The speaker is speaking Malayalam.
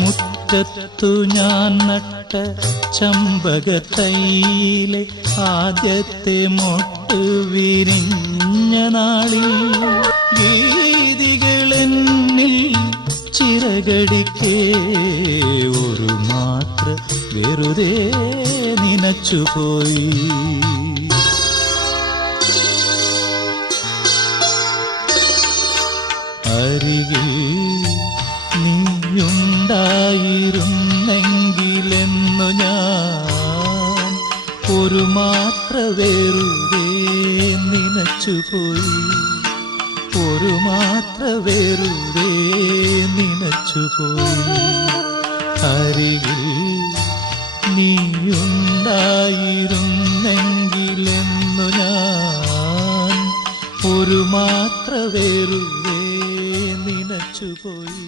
മുറ്റത്തു ഞാൻ നട്ട ചമ്പകത്തൈയിലെ ആദ്യത്തെ മൊട്ട് വിരിഞ്ഞ നാളിൽ ഗീതികളെന്നിൽ ചിറകടിക്കേ ഒരു മാത്ര വെറുതെ നനച്ചുപോയി. അരികിൽ നീയുണ്ടായിരുന്നെങ്കിലെന്നു ഞാൻ ഒരു മാത്ര വെറുതെ നനച്ചുപോയി. ഒരു മാത്ര വെറുതെ നനച്ചുപോയി. അരികിൽ നീയുണ്ടായിരുന്നെങ്കിലെന്നു ഞാൻ ഒരു മാത്ര വെറുതെ നനച്ചുപോയി.